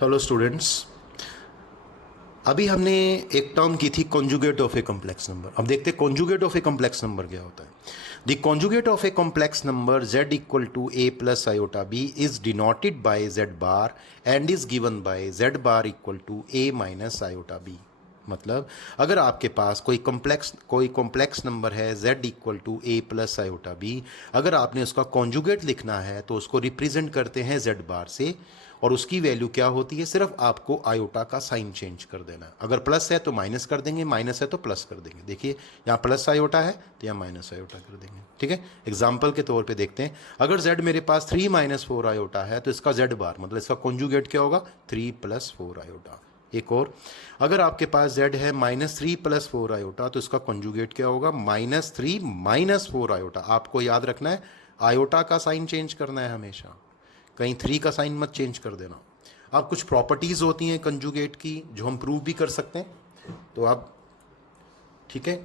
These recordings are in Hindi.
Hello students. अभी हमने एक टर्म की थी conjugate of a complex number. अब देखते हैं conjugate of a complex number क्या होता है। The conjugate of a complex number z equal to a plus iota b is denoted by z bar and is given by z bar equal to a minus iota b। मतलब अगर आपके पास कोई कॉम्प्लेक्स नंबर है z equal to a plus iota b, अगर आपने उसका कॉन्जुगेट लिखना है तो उसको रिप्रेजेंट करते हैं z बार से, और उसकी वैल्यू क्या होती है, सिर्फ आपको आयोटा का साइन चेंज कर देना है। अगर प्लस है तो माइनस कर देंगे, माइनस है तो प्लस कर देंगे। देखिए यहाँ प्लस आयोटा है तो यहाँ माइनस आयोटा कर देंगे। ठीक है, एग्जाम्पल के तौर पे देखते हैं। अगर z मेरे पास 3 माइनस 4 आयोटा है तो इसका z बार मतलब इसका कॉन्जुगेट क्या होगा, 3 प्लस 4 आयोटा। एक और, अगर आपके पास z है -3 प्लस 4 आयोटा तो इसका कॉन्जुगेट क्या होगा, -3 माइनस 4 आयोटा। आपको याद रखना है आयोटा का साइन चेंज करना है हमेशा, कहीं 3 का साइन मत चेंज कर देना। अब कुछ प्रॉपर्टीज़ होती हैं कंजुगेट की जो हम प्रूव भी कर सकते हैं, तो आप ठीक है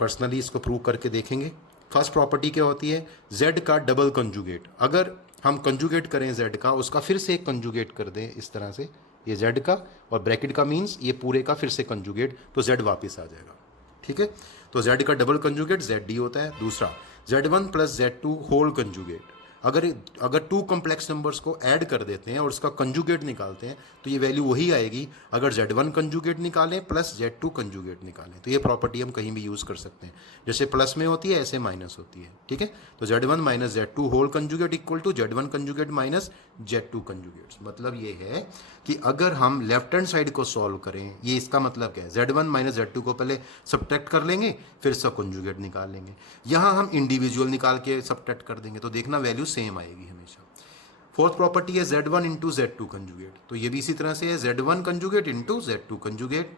पर्सनली इसको प्रूव करके देखेंगे। फर्स्ट प्रॉपर्टी क्या होती है, z का डबल कंजुगेट। अगर हम कंजुगेट करें z का, उसका फिर से एक कंजुगेट कर दें इस तरह से, ये z का और ब्रैकेट का मीन्स ये पूरे का फिर से कंजुगेट, तो z वापस आ जाएगा। ठीक है, तो z का डबल कंजुगेट zd होता है। दूसरा z1 plus z2 whole conjugate. अगर टू कॉम्प्लेक्स नंबर्स को ऐड कर देते हैं और उसका कंजुगेट निकालते हैं तो ये वैल्यू वही आएगी अगर z1 कंजुगेट निकालें प्लस z2 कंजुगेट निकालें। तो ये प्रॉपर्टी हम कहीं भी यूज़ कर सकते हैं, जैसे प्लस में होती है ऐसे माइनस होती है। ठीक है, तो z1 minus z2 whole conjugate equal to z1 conjugate minus z2 conjugate. मतलब ये है कि अगर हम लेफ्ट हैंड साइड को सॉल्व करें, ये इसका मतलब क्या है, z1 माइनस z2 को पहले सब्ट्रैक्ट कर लेंगे फिर इसका कंजुगेट निकाल लेंगे। यहाँ हम इंडिविजुअल निकाल के सब्ट्रैक्ट कर देंगे तो देखना वैल्यू सेम आएगी हमेशा। फोर्थ प्रॉपर्टी है z1 इंटू z2 कंजुगेट, तो ये भी इसी तरह से है z1 conjugate into z2 conjugate.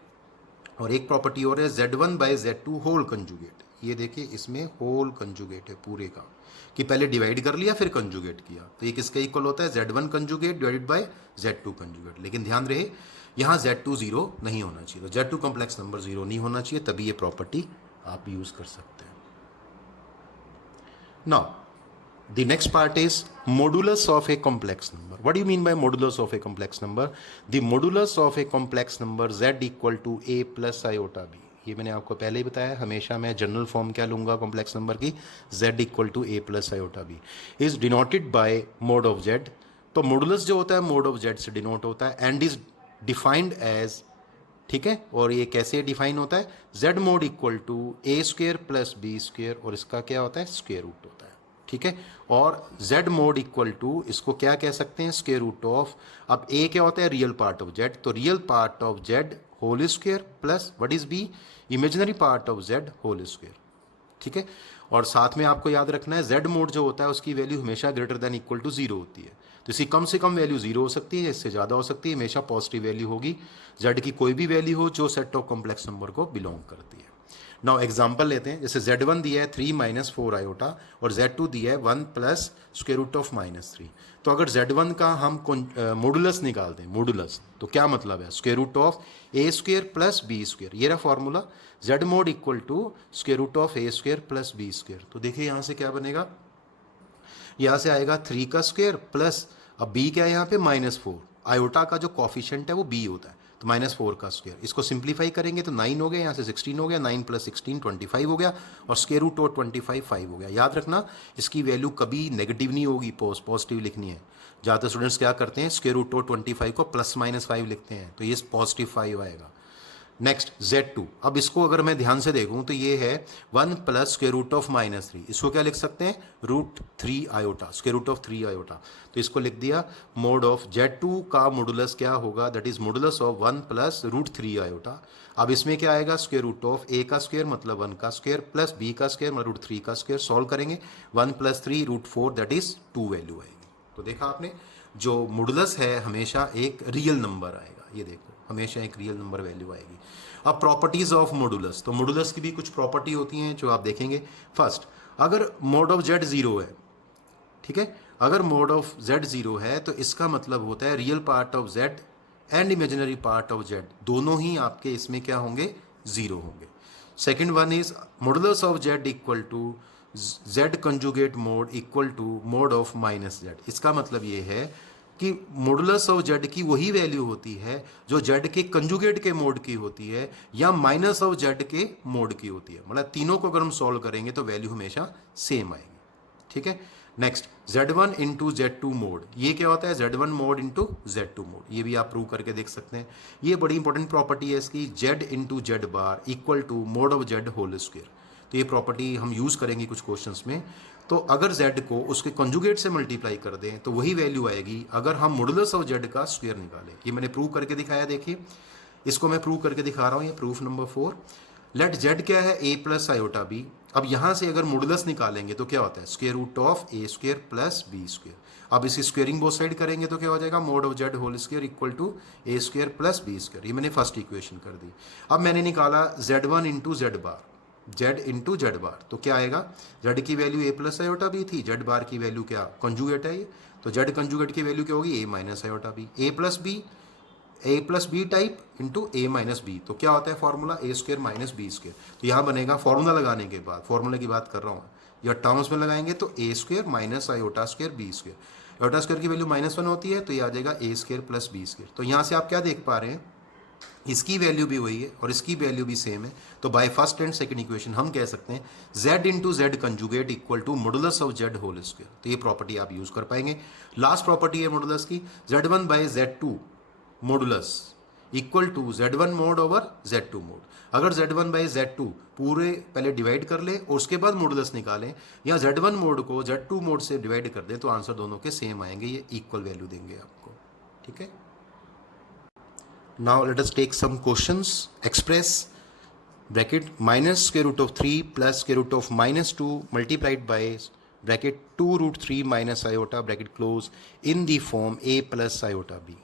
और एक प्रॉपर्टी और है z1 by z2 whole conjugate. ये देखिए इसमें होल कंजुगेट है पूरे का, कि पहले डिवाइड कर लिया फिर कंजुगेट किया, तो ये किसके इक्वल होता है, z1 conjugate divided by z2 conjugate. लेकिन ध्यान रहे यहाँ z2 जीरो नहीं होना चाहिए, तो z2 कॉम्प्लेक्स नंबर जीरो नहीं होना चाहिए, तभी ये प्रॉपर्टी आप यूज कर सकते हैं। Now the next part is modulus of a complex number. What do you mean by modulus of a complex number? The modulus of a complex number z equal to a plus iota b. ये मैंने आपको पहले ही बताया, हमेशा मैं जनरल फॉर्म क्या लूंगा कॉम्प्लेक्स नंबर की, z equal to a plus iota b is denoted by mod of z। तो मॉडुलस जो होता है मोड ऑफ z से डिनोट होता है एंड इज डिफाइंड एज, ठीक है, और ये कैसे डिफाइन होता है, z mod equal to a square plus b square, और इसका क्या होता है, स्क्वेयर रूट होता है। ठीक है, और z मोड इक्वल टू इसको क्या कह सकते हैं, स्क्वायर रूट ऑफ, अब a क्या होता है, रियल पार्ट ऑफ z, तो real part of z whole square plus what is b, imaginary part of z whole square. ठीक है, और साथ में आपको याद रखना है z मोड जो होता है उसकी वैल्यू हमेशा greater than equal to zero होती है, तो इसकी कम से कम वैल्यू जीरो हो सकती है, इससे ज़्यादा हो सकती है, हमेशा पॉजिटिव वैल्यू होगी z की कोई भी वैल्यू हो जो सेट ऑफ कॉम्प्लेक्स नंबर को बिलोंग करती है। नाउ एग्जाम्पल लेते हैं, जैसे z1 दिया है 3 माइनस 4 आयोटा और z2 दिया है 1 प्लस स्क्वायर रूट ऑफ -3। तो अगर z1 का हम मॉडुलस निकालते हैं, मॉडुलस तो क्या मतलब है, square root of a square plus b square, ये रहा formula, z mod equal to square root of a square plus b square. तो देखिए यहाँ से क्या बनेगा, यहाँ से आएगा 3 का स्क्वायर प्लस, अब b क्या है यहाँ पे, -4, आयोटा का जो कॉफिशिएंट है वो b होता है, तो -4 का स्क्वायर, इसको सिंप्लीफाई करेंगे तो 9 हो गया, यहाँ से 16 हो गया, 9 प्लस 16 25 हो गया, और स्क्वायर रूट ऑफ 25 5 हो गया। याद रखना इसकी वैल्यू कभी नेगेटिव नहीं होगी, पॉजिटिव लिखनी है। ज़्यादातर स्टूडेंट्स क्या करते हैं, स्क्वायर रूट ऑफ 25 को +-5 लिखते हैं, तो ये पॉजिटिव 5 आएगा। नेक्स्ट z2, अब इसको अगर मैं ध्यान से देखूं तो ये है 1 प्लस स्क्वायर रूट ऑफ -3, इसको क्या लिख सकते हैं, √3 iota, square root of 3 iota, तो इसको लिख दिया। मोड ऑफ z2 का मॉडुलस क्या होगा, that is modulus of 1 plus √3 iota. अब इसमें क्या आएगा, स्क्वायर रूट ऑफ a का स्क्वायर मतलब 1 का स्क्वायर प्लस b का स्क्वायर मतलब √3 का स्क्वायर, सॉल्व करेंगे 1 प्लस 3 √4 दैट इज 2 वैल्यू आएगी। तो देखा आपने, जो मॉडुलस है हमेशा एक रियल नंबर आएगा, ये देखो हमेशा एक रियल नंबर वैल्यू आएगी। अब प्रॉपर्टीज ऑफ मॉडुलस, तो मॉडुलस की भी कुछ प्रॉपर्टी होती हैं जो आप देखेंगे। फर्स्ट, अगर मोड ऑफ z जीरो है, ठीक है, अगर मोड ऑफ z जीरो है तो इसका मतलब होता है real part of z and imaginary part of z दोनों ही आपके इसमें क्या होंगे, जीरो होंगे। Second one is modulus of z equal to z conjugate mod equal to mod of -z, इसका मतलब ये है कि मॉडुलस ऑफ जेड की वही वैल्यू होती है जो जेड के कंजुगेट के मोड की होती है या माइनस ऑफ जेड के मोड की होती है। मतलब तीनों को अगर हम सॉल्व करेंगे तो वैल्यू हमेशा सेम आएगी। ठीक है, next Z1 into Z2 mode, ये क्या होता है Z1 mode into Z2 mode, ये भी आप प्रूव करके देख सकते हैं। ये बड़ी इंपॉर्टेंट प्रॉपर्टी है इसकी, Z into z bar equal to mod of z whole square. तो ये प्रॉपर्टी हम यूज़ करेंगे कुछ क्वेश्चंस में। तो अगर Z को उसके कंजुगेट से मल्टीप्लाई कर दें तो वही वैल्यू आएगी अगर हम मॉडुलस ऑफ Z का स्क्वायर निकालें। ये मैंने प्रूव करके दिखाया, देखिए इसको मैं प्रूव करके दिखा रहा हूँ, ये प्रूफ नंबर 4। लेट Z क्या है a प्लस आयोटा बी। अब यहाँ से अगर मॉडुलस निकालेंगे तो क्या होता है square root of a square plus b square. अब इसी स्क्वेयरिंग बोथ साइड करेंगे तो क्या हो जाएगा mod of z whole square equal to a square plus b square. ये मैंने फर्स्ट इक्वेशन कर दी। अब मैंने निकाला Z1 into z bar, z into z bar, तो क्या आएगा जेड की value a plus iota b थी, जेड बार की वैल्यू क्या कंजुगेट है ये, तो जेड कंजुगेट की वैल्यू क्या होगी a minus iota b, a plus b type into a minus b. तो क्या होता है formula a square minus b square. तो यहाँ बनेगा फॉर्मूला लगाने के बाद, फॉर्मूला की बात कर रहा हूँ, या टर्म्स में लगाएंगे तो a square minus iota square b square. Iota square की वैल्यू -1 होती है तो ये आ जाएगा a square plus b square. तो यहाँ से आप क्या देख पा रहे हैं, इसकी वैल्यू भी वही है और इसकी वैल्यू भी सेम है। तो by first and second equation हम कह सकते हैं z into z conjugate equal to modulus of z whole square. तो ये प्रॉपर्टी आप यूज कर पाएंगे। लास्ट प्रॉपर्टी है मॉडुलस की, z1 by z2 modulus equal to Z1 mod over Z2 mod. अगर Z1 बाई Z2 पूरे पहले डिवाइड कर ले और उसके बाद मॉडुलस निकालें, या Z1 मोड को Z2 मोड से डिवाइड कर दें तो आंसर दोनों के सेम आएंगे, ये इक्वल वैल्यू देंगे आपको। ठीक है, now let us take some questions. Express bracket minus square root of 3 plus square root of -2 multiplied by bracket 2 root 3 minus iota bracket close in the form a plus iota b।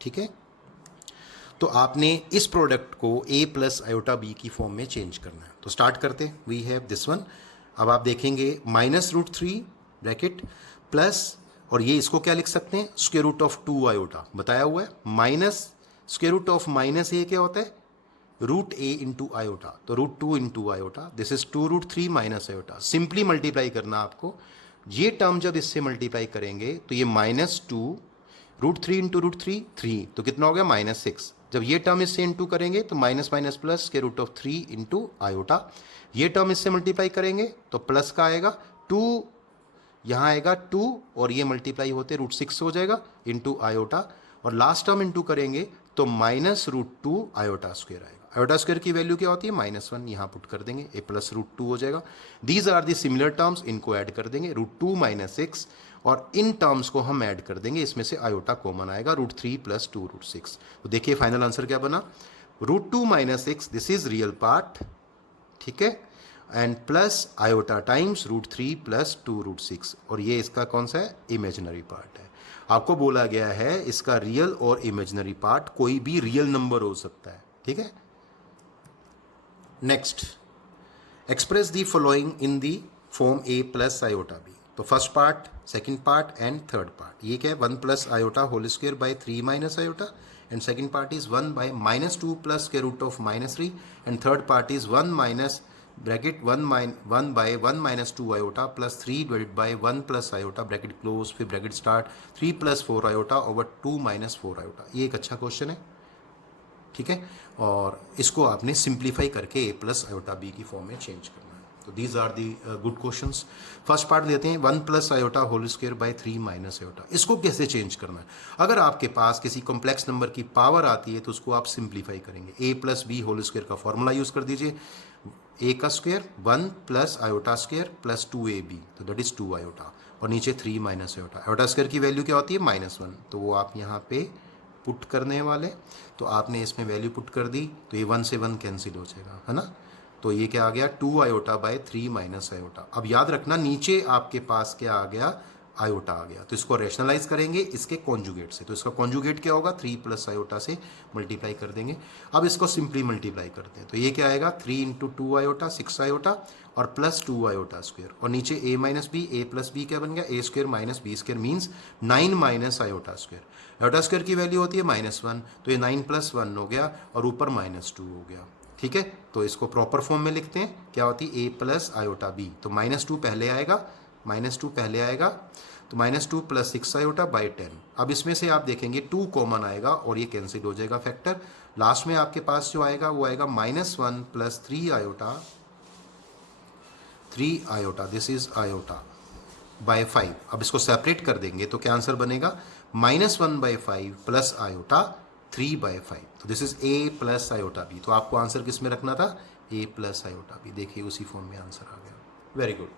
ठीक है, तो आपने इस प्रोडक्ट को a प्लस आयोटा बी की फॉर्म में चेंज करना है। तो स्टार्ट करते, वी हैव दिस वन। अब आप देखेंगे -√3 ब्रैकेट प्लस, और ये इसको क्या लिख सकते हैं स्क्वायर रूट ऑफ 2 आयोटा, बताया हुआ है। Minus square root of -a क्या होता है √a इंटू आयोटा, तो √2 into iota, this is 2 √3 minus iota. Simply multiply करना आपको, ये टर्म जब इससे मल्टीप्लाई करेंगे तो ये -2 √3 इंटू √3 3, तो कितना हो गया -6। जब ये टर्म इससे इंटू करेंगे तो minus minus plus square root of 3 into iota. ये टर्म इससे मल्टीप्लाई करेंगे तो प्लस का आएगा 2, यहाँ आएगा 2 और ये मल्टीप्लाई होते √6 हो जाएगा इंटू आयोटा, और लास्ट टर्म इंटू करेंगे तो -√2 आयोटा स्क्वायर आएगा। आयोटा स्क्वायर की वैल्यू क्या होती है -1, यहाँ पुट कर देंगे a प्लस √2 हो जाएगा। These are the similar terms, इनको ऐड कर देंगे √2 -6, और इन टर्म्स को हम ऐड कर देंगे, इसमें से आयोटा कॉमन आएगा √3 प्लस 2 √6। तो देखिए फाइनल आंसर क्या बना, √2 -6 दिस इज रियल पार्ट, ठीक है, and plus iota times √3 plus 2 √6, और ये इसका कौन सा है इमेजिनरी पार्ट है। आपको बोला गया है इसका रियल और इमेजिनरी पार्ट कोई भी रियल नंबर हो सकता है। ठीक है, next express the following in the form a plus iota b। तो first part, second part and third part, ये क्या है 1 plus iota whole square by 3 minus iota, and second part is 1 by -2 plus square root of -3, and third part is 1 minus bracket 1 by 1 minus 2 iota plus 3 divided by 1 plus iota bracket close, फिर bracket start 3 plus 4 iota over 2 minus 4 iota. ये एक अच्छा क्वेश्चन है। ठीक है, और इसको आपने सिंप्लीफाई करके a प्लस आयोटा b की फॉर्म में चेंज करना है। तो these are the good questions. First part लेते हैं 1 plus iota whole square by 3 minus iota. इसको कैसे चेंज करना है, अगर आपके पास किसी कॉम्प्लेक्स नंबर की पावर आती है तो उसको आप सिंप्लीफाई करेंगे। a plus b whole square का फॉर्मूला यूज कर दीजिए, a का square 1 plus iota square plus 2ab, तो दैट इज 2 आयोटा, और नीचे 3 माइनस आयोटा। आयोटा स्क्वायर की वैल्यू क्या होती है -1, तो वो आप यहाँ पे पुट करने वाले, तो आपने इसमें वैल्यू पुट कर दी तो ये 1 से 1 कैंसिल हो जाएगा, है ना। तो ये क्या आ गया 2 आयोटा बाय 3 माइनस आयोटा। अब याद रखना नीचे आपके पास क्या आ गया आयोटा आ गया, तो इसको रैशनलाइज करेंगे इसके कॉन्जुगेट से, तो इसका कॉन्जुगेट क्या होगा 3 प्लस आयोटा से मल्टीप्लाई कर देंगे। अब इसको सिंपली मल्टीप्लाई करते हैं तो ये क्या आएगा 3 इंटू 2 आयोटा 6 आयोटा और प्लस 2 आयोटा स्क्वायर, और नीचे a minus b, a plus b क्या बन गया a square minus b square means 9 minus iota square. Iota square की वैल्यू होती है -1, तो ये 9 प्लस 1 हो गया और ऊपर -2 हो गया। ठीक है, तो इसको प्रॉपर फॉर्म में लिखते हैं, क्या होती है a प्लस आयोटा b, तो -2 पहले आएगा, -2 पहले आएगा, तो -2 + 6 आयोटा बाई 10। अब इसमें से आप देखेंगे 2 कॉमन आएगा और ये कैंसिल हो जाएगा फैक्टर। लास्ट में आपके पास जो आएगा वो आएगा -1 + 3 iota, this is iota by 5। अब इसको सेपरेट कर देंगे तो क्या आंसर बनेगा, -1/5 प्लस आयोटा 3/5। तो this is a plus iota b। तो आपको आंसर किस में रखना था, a प्लस आयोटा b। देखिए उसी फॉर्म में आंसर आ गया। Very good.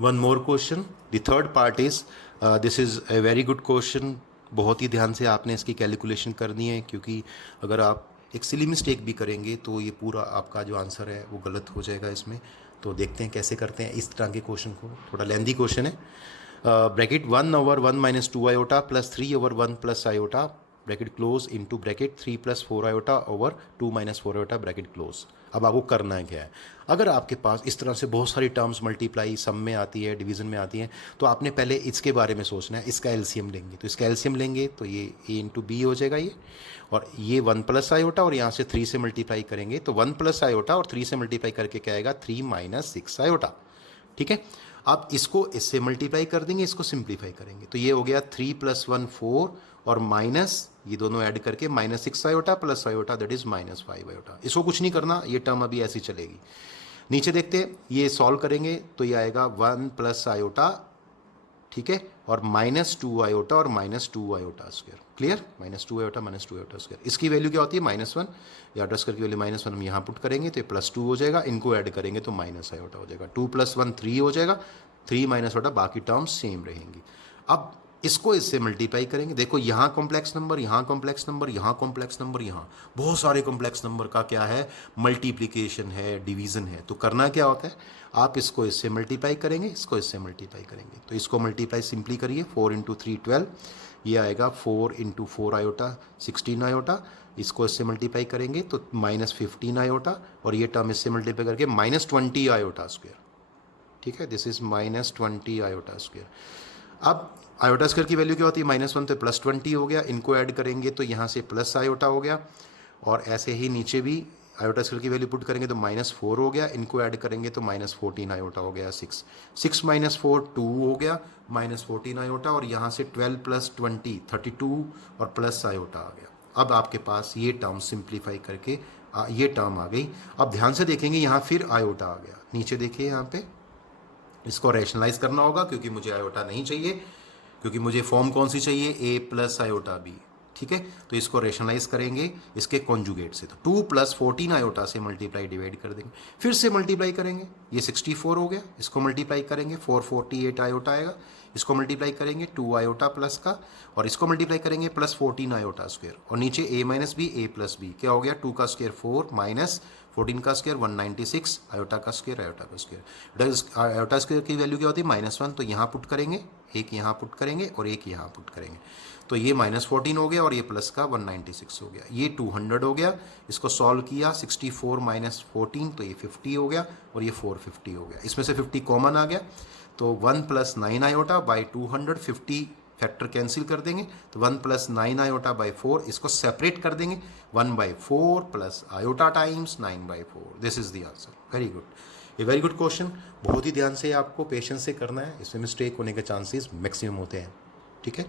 One more question, the third part is, this is a very good question. बहुत ही ध्यान से आपने इसकी कैलकुलेशन करनी है, क्योंकि अगर आप एक सिली मिस्टेक भी करेंगे तो ये पूरा आपका जो आंसर है वो गलत हो जाएगा इसमें। तो देखते हैं कैसे करते हैं इस तरह के क्वेश्चन को। थोड़ा लेंदी क्वेश्चन है। Bracket 1/1 - 2 iota plus 3/1 plus iota bracket close into bracket 3 + 4 iota over 2 - 4 iota bracket close. अब आपको करना है क्या है, अगर आपके पास इस तरह से बहुत सारी टर्म्स मल्टीप्लाई सम में आती है, डिवीजन में आती है, तो आपने पहले इसके बारे में सोचना है। इसका एलसीएम लेंगे, तो इसका एलसीएम लेंगे तो ये a इंटू बी हो जाएगा ये, और ये 1 प्लस आयोटा और यहाँ से 3 से मल्टीप्लाई करेंगे तो 1 प्लस आयोटा और 3 से मल्टीप्लाई करके क्या आएगा, 3 - 6 आयोटा। ठीक है, आप इसको इससे मल्टीप्लाई कर देंगे, इसको सिंप्लीफाई करेंगे तो ये हो गया 3 + 1 4 और माइनस ये दोनों ऐड करके -6 iota plus iota that is -5 iota. इसको कुछ नहीं करना, ये टर्म अभी ऐसी चलेगी। नीचे देखते हैं, ये सॉल्व करेंगे तो ये आएगा 1 प्लस आयोटा, ठीक है, और -2 आयोटा और -2 iota square. Clear, -2 iota -2 iota square. इसकी वैल्यू क्या होती है, -1, या आयोटा स्क्वायर की वैल्यू -1 हम यहाँ पुट करेंगे तो ये +2 हो जाएगा, इनको ऐड करेंगे तो माइनस आयोटा हो जाएगा। 2 + 1 3 हो जाएगा, 3 - आयोटा, बाकी टर्म्स सेम रहेंगी। अब इसको इससे मल्टीप्लाई करेंगे, देखो यहाँ कॉम्प्लेक्स नंबर, यहाँ कॉम्प्लेक्स नंबर, यहाँ कॉम्प्लेक्स नंबर, यहाँ बहुत सारे कॉम्प्लेक्स नंबर का क्या है, मल्टीप्लिकेशन है, डिवीजन है। तो करना क्या होता है, आप इसको इससे मल्टीप्लाई करेंगे, इसको इससे मल्टीप्लाई करेंगे। तो इसको मल्टीप्लाई सिंपली करिए, 4 × 3 12, ये आएगा 4 × 4 आयोटा 16 आयोटा। इसको इससे मल्टीप्लाई करेंगे तो -15 आयोटा, और ये टर्म इससे मल्टीप्लाई करके -20 आयोटा स्क्वायर। ठीक है, दिस इज -20 आयोटा स्क्वायर। अब आयोटा स्क्वायर की वैल्यू क्या होती है, -1 तो +20 हो गया, इनको ऐड करेंगे तो यहाँ से प्लस आयोटा हो गया, और ऐसे ही नीचे भी आयोटा स्क्वायर की वैल्यू पुट करेंगे तो -4 हो गया, इनको ऐड करेंगे तो -14 आयोटा हो गया 6 - 4 2 हो गया, -14 आयोटा, और यहाँ से 12 + 20 32 और प्लस आयोटा आ गया। अब आपके पास ये टर्म सिंप्लीफाई करके ये टर्म आ गई। अब ध्यान से देखेंगे यहाँ फिर आयोटा आ गया, नीचे देखिए यहाँ पे, इसको रैशनलाइज करना होगा क्योंकि मुझे आयोटा नहीं चाहिए, क्योंकि मुझे फॉर्म कौन सी चाहिए, a + आयोटा b। ठीक है, तो इसको रेशनलाइज करेंगे इसके कॉन्जुगेट से, तो 2 + 14 आयोटा से मल्टीप्लाई डिवाइड कर देंगे, फिर से मल्टीप्लाई करेंगे, ये 64 हो गया, इसको मल्टीप्लाई करेंगे 448 आयोटा आएगा, इसको मल्टीप्लाई करेंगे 2 आयोटा प्लस का, और इसको मल्टीप्लाई करेंगे +14 आयोटा स्क्वायर, और नीचे a - b a + b क्या हो गया, 2 का स्क्वायर 4 -14 का स्क्वायर 196 आयोटा का स्क्वायर आयोटा का स्क्वायर। आयोटा स्क्वायर की वैल्यू क्या होती है, -1, तो यहाँ पुट करेंगे, एक यहाँ पुट करेंगे और एक यहाँ पुट करेंगे, तो ये -14 हो गया और ये प्लस का 196 हो गया, ये 200 हो गया। इसको सॉल्व किया, 64 - 14 तो ये 50 हो गया, और ये 450 हो गया, इसमें से 50 कॉमन आ गया, तो 1 + 9 आयोटा बाई 200, 50 फैक्टर कैंसिल कर देंगे तो 1 + 9 आयोटा बाई 4, इसको सेपरेट कर देंगे 1/4 plus iota times 9/4। This is the answer. Very good, ये वेरी गुड क्वेश्चन, बहुत ही ध्यान से आपको पेशेंस से करना है, इसमें मिस्टेक होने के चांसेस मैक्सिमम होते हैं। ठीक है।